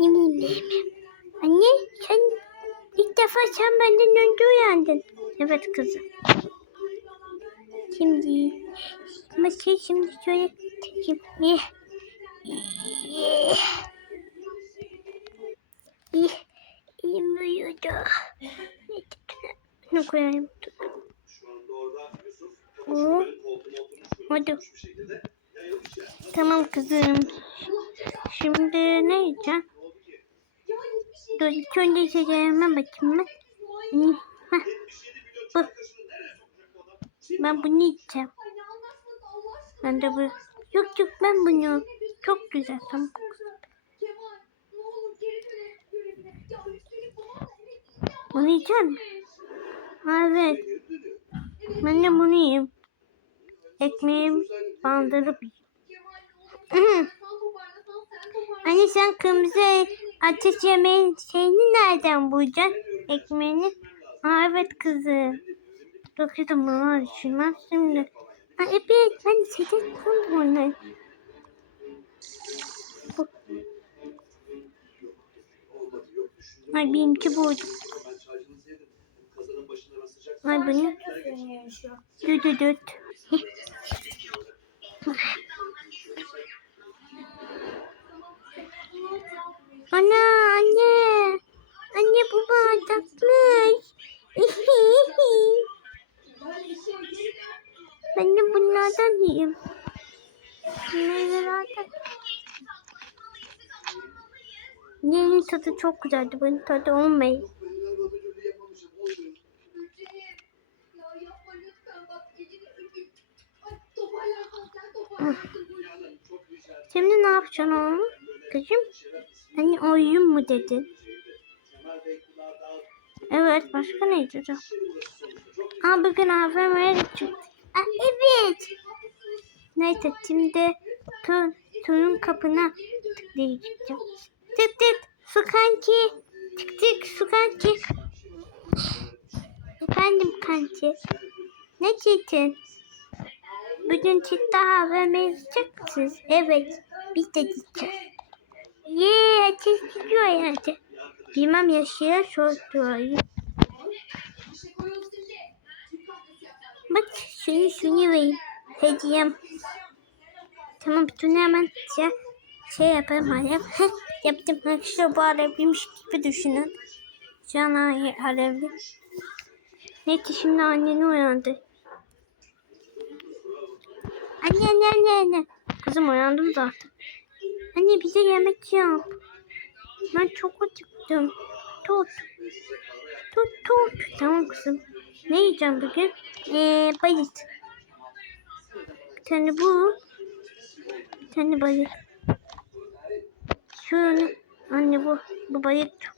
Yemeyeyim. Anne sen ilk defa sen benden önce uyandın. Evet kızım. Şimdi masayı şimdi şöyle. Eh. Elim uyuyordu. Ne koyayım? Oo. Hadi. Tamam kızım. Şimdi ne yiyeceğim? Dur ilk önce içeceğime bakayım ben. Heh, Bu. Ben bunu içeceğim. Ben de bu. Yok yok ben bunu. Çok güzel tamam. Bunu yiyeceğim. Evet. Ben de bunu yiyeyim. Ekmeğim bandırıp yiyeyim. Anne sen kırmızı ateş yemeğin şeyini nereden bulacaksın? Ekmeğini. Aa evet kızım. Dokudum bunu düşünmem şimdi. Ha evet ben seçim bunu. Bu. Ay benimki buydu. Ay bunu. Düt düt düt. Ana anne. Anne bu bardakmış. ben de bunlardan yiyeyim. Meyvelerden. Yeğenin tadı çok güzeldi. Bunun tadı olmayı. Şimdi ne yapacaksın oğlum? Kızım? Hani oyun mu dedin? Evet başka ne yapacağım? Aa bugün AVM'ye gideceğim. Aa, evet. Neyse şimdi tur, turun kapına tıklayacağım. Tık tık su kanki. Tık tık su kanki. Efendim kanki. Ne çitin? Bugün daha AVM'ye gidecek misiniz? Evet. Biz de gideceğiz. Gidiyor yani. Bilmem yaşaya sorduğu. Bak şunu şunu vereyim. Hediyem. Tamam bütün hemen şey, şey yaparım. Heh, yaptım. Arkadaşlar bu alevliymiş gibi düşünün. Can ay- alevli. Neyse şimdi anneni uyandı. Anne anne anne anne. Kızım uyandım zaten. Anne bize yemek yap. Ben çok acıktım. Tut. Tut tut. Tamam kızım. Ne yiyeceğim bugün? Ee, bayit. Bir tane bu. Bir tane bayit. Şöyle. Anne bu. Bu bayit çok.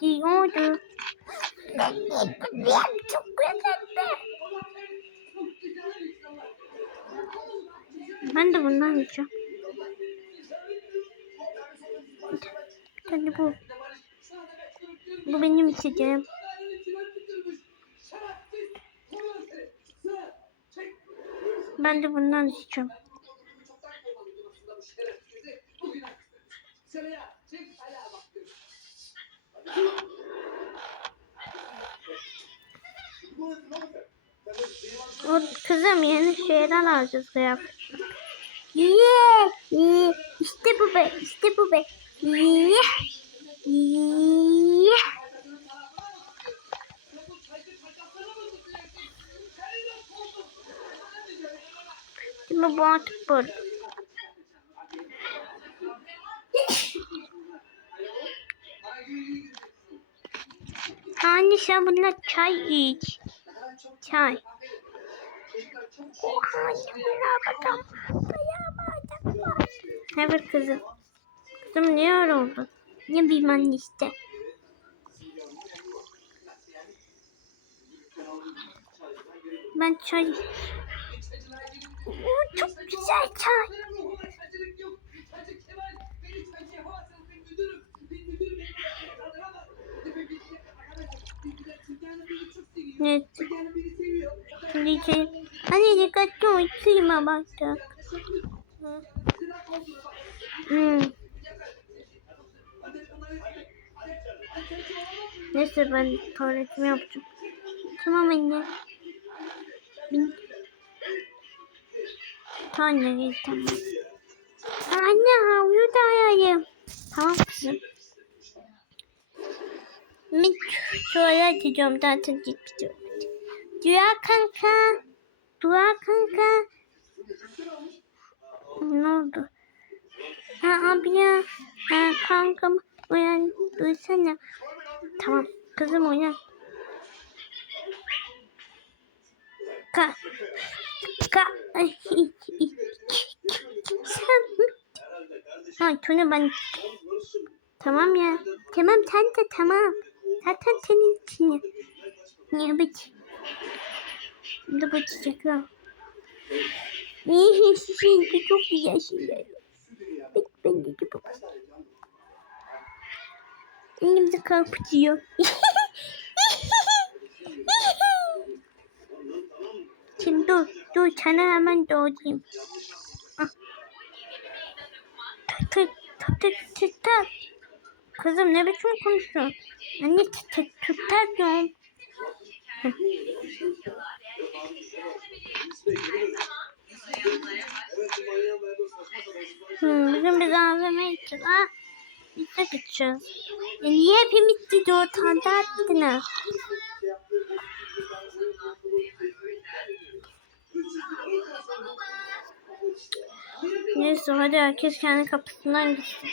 Değil oldu. Çok güzeldi. Ben de bundan yiyeceğim. Bir tane bu. Bu benim içeceğim. Ben de bundan içeceğim. O kızım yeni şeyler alacağız kıyafet. Yeah, yeah. İşte bu be, işte bu be. Yeah. Yeah. Şimdi bu artık böyle. Anne sen bununla çay iç. Çay. Evet kızım. Kızım niye öyle oldu? Ne bileyim anne işte. Ben çay... Oo, çok güzel çay. Geçeyim. Anne dikkatli ol. Kıyma baktık. Hmm. Neyse ben tuvaletimi yapacağım. Tamam anne. Bin. Anne gel tamam. Anne havlu da ayayım. Tamam kızım. Ben tuvalet gidiyorum zaten gidiyorum. Dua kanka. Dua kanka. Ne oldu? Ha abi ya. Ha, kankam uyan. Duysana. Tamam. Kızım uyan. Ka. Ka. Sen. Ha Tuna ben. Tamam ya. Tamam sen de tamam. Zaten senin için. ya. Niye çiçekler. İyi şimdi çok güzel şeyler. Bak ben de gibi. Elimde kapatıyor. Şimdi dur, dur sana hemen doğrayayım. Ah. Tut, tut, tut, tut, tut. Kızım ne biçim konuşuyorsun? Anne tut, tut, tutar diyorum. Hı. Hmm, bizim bir için ha. Biz de gideceğiz. Ya niye hepimiz gidiyor? Tanda attınız. Neyse hadi herkes kendi kapısından gitsin.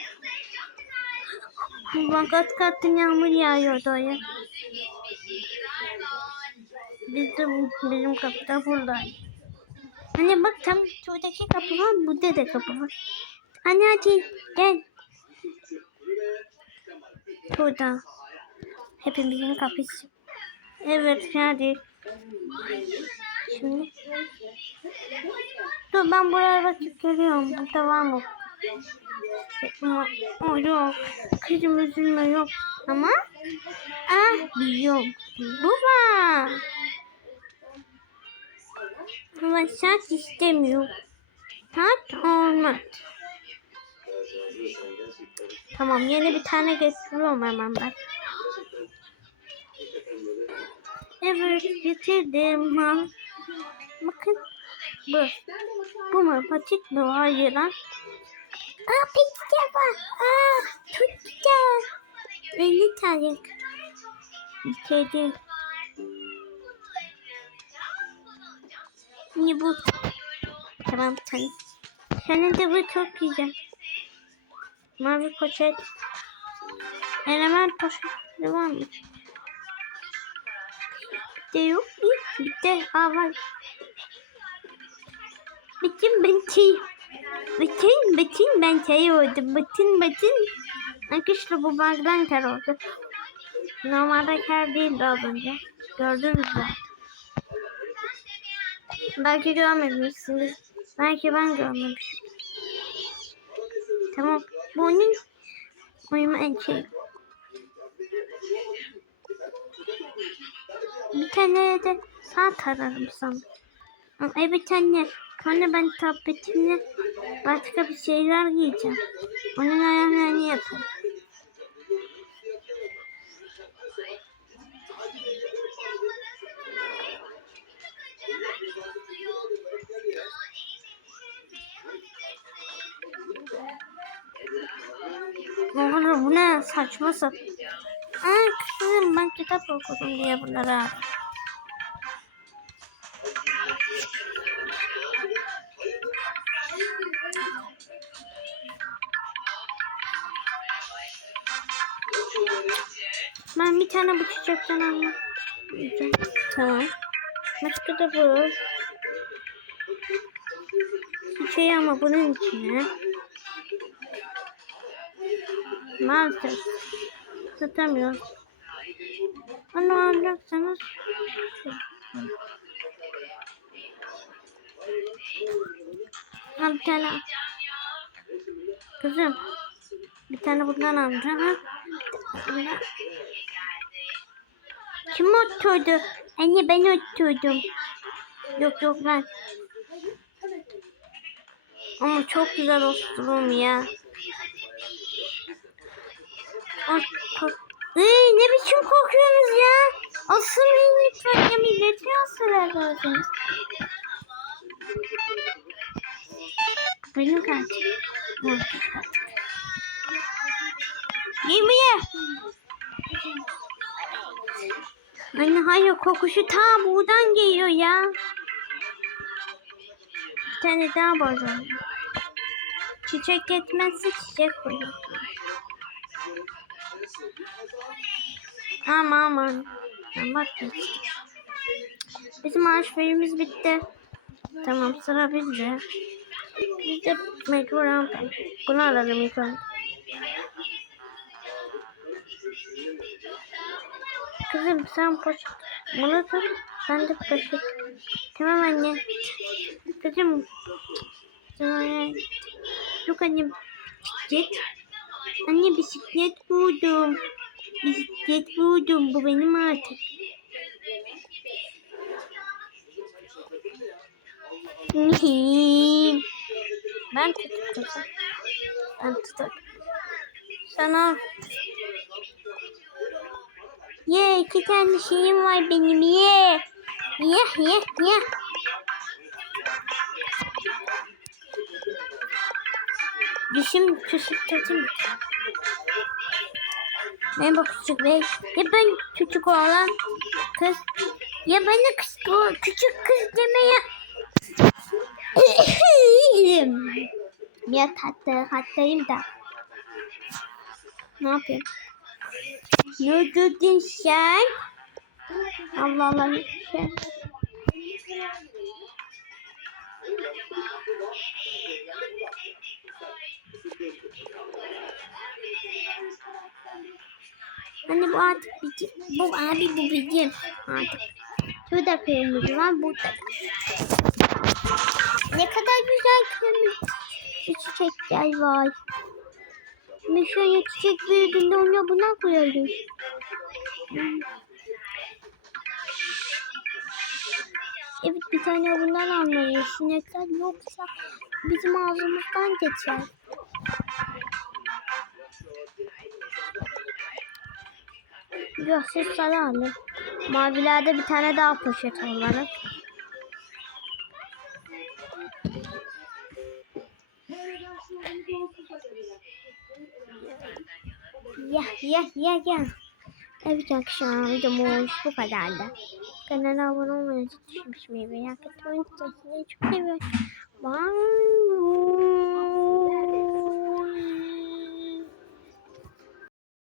Bak kat katlı yağmur yağıyordu oraya. Biz de bu- bizim kapıda buradayız. Anne bak tam şuradaki kapı var, burada da kapı var. Anne hadi gel. Burada. Hepimizin kapısı. Evet hadi. Şimdi. Dur ben buraya bakıp geliyorum. Burada var mı? O yok. Kızım üzülme yok. Ama ah biliyorum. Bu var. Ama saat istemiyor. Saat olmaz. Tamam yeni bir tane getiriyorum hemen ben. Evet getirdim. Bakın bu. Bu mu? Patik mi? Hayır lan. Aa pizza var. Aa çok güzel. 50 tane. Getirdim. Niye bu? Tamam tamam. Senin de bu çok güzel. Mavi poşet. Element poşetleri var mı? Bir de yok mu? Aa var. Bütün bütün bütün bütün ben şey oldu. Bütün bütün Arkadaşlar bu bug'dan kar oldu. Normalde kar değildi az önce. Gördünüz mü? Belki görmemişsiniz. Belki ben görmemişim. Tamam. Bu onun uyuma erkeği. Bir tane de saat ararım sana. Ama Evet anne. Sonra ben tabletimle başka bir şeyler giyeceğim. Onun ayarlarını yaparım. Oğlum bu ne saçma sapan. Aa kızım ben kitap okudum diye bunlara. Ben bir tane bu çiçekten alayım. Tamam. Başka da bu. Çiçeği ama bunun içine. Maalesef. Satamıyoruz. Onu alacaksanız. Al bir tane. Kızım. Bir tane bundan alacağım. Kim oturdu? Anne ben oturdum. Yok yok ben. Ama çok güzel osturum ya. Ay, Iy, ne biçim kokuyorsunuz ya? Asılmayın lütfen ya milleti asılıyorsunuz. Benim katil. Benim. Gel buraya. Anne hayır kokusu ta buradan geliyor ya. Bir tane daha orada. Çiçek yetmezse çiçek koyuyor. Aman aman. Bak. Bizim alışverişimiz bitti. Tamam sıra bizde. Biz de mecburen bunu alalım ilk önce. Kızım sen poşet. Bunu tut. Ben de poşet. Tamam anne. Kızım. Yok anne. Bisiklet. Anne bisiklet buldum. Bisiklet buldum. Bu benim artık. ben kızım. Ben tutarım. Sana Ye iki tane şeyim var benim ye. Ye ye ye. Dişim küçük tutayım. Bak küçük bey. Ya ben küçük oğlan kız. Ya ben kız, o küçük kız demeye. Biraz tatlı hattayım da. Ne yapayım? Ne dedin sen? Allah Allah. Sen. Anne bu artık bizim. Bu abi bu bizim. Artık. Şurada kırmızı var burada. Ne kadar güzel kırmızı çiçekler var. Mişanya çiçek büyüdüğünde onu buna koyarız. Evet bir tane bundan almalıyız. Sinekler yoksa bizim ağzımızdan geçer. Yok siz sana alın. Mavilerde bir tane daha poşet alalım. Ya ya ya ya. Evet akşam videomuz bu kadardı. Kanala abone olmayı unutmayın. Merak etmeyin. Sizi çok seviyorum. Bye.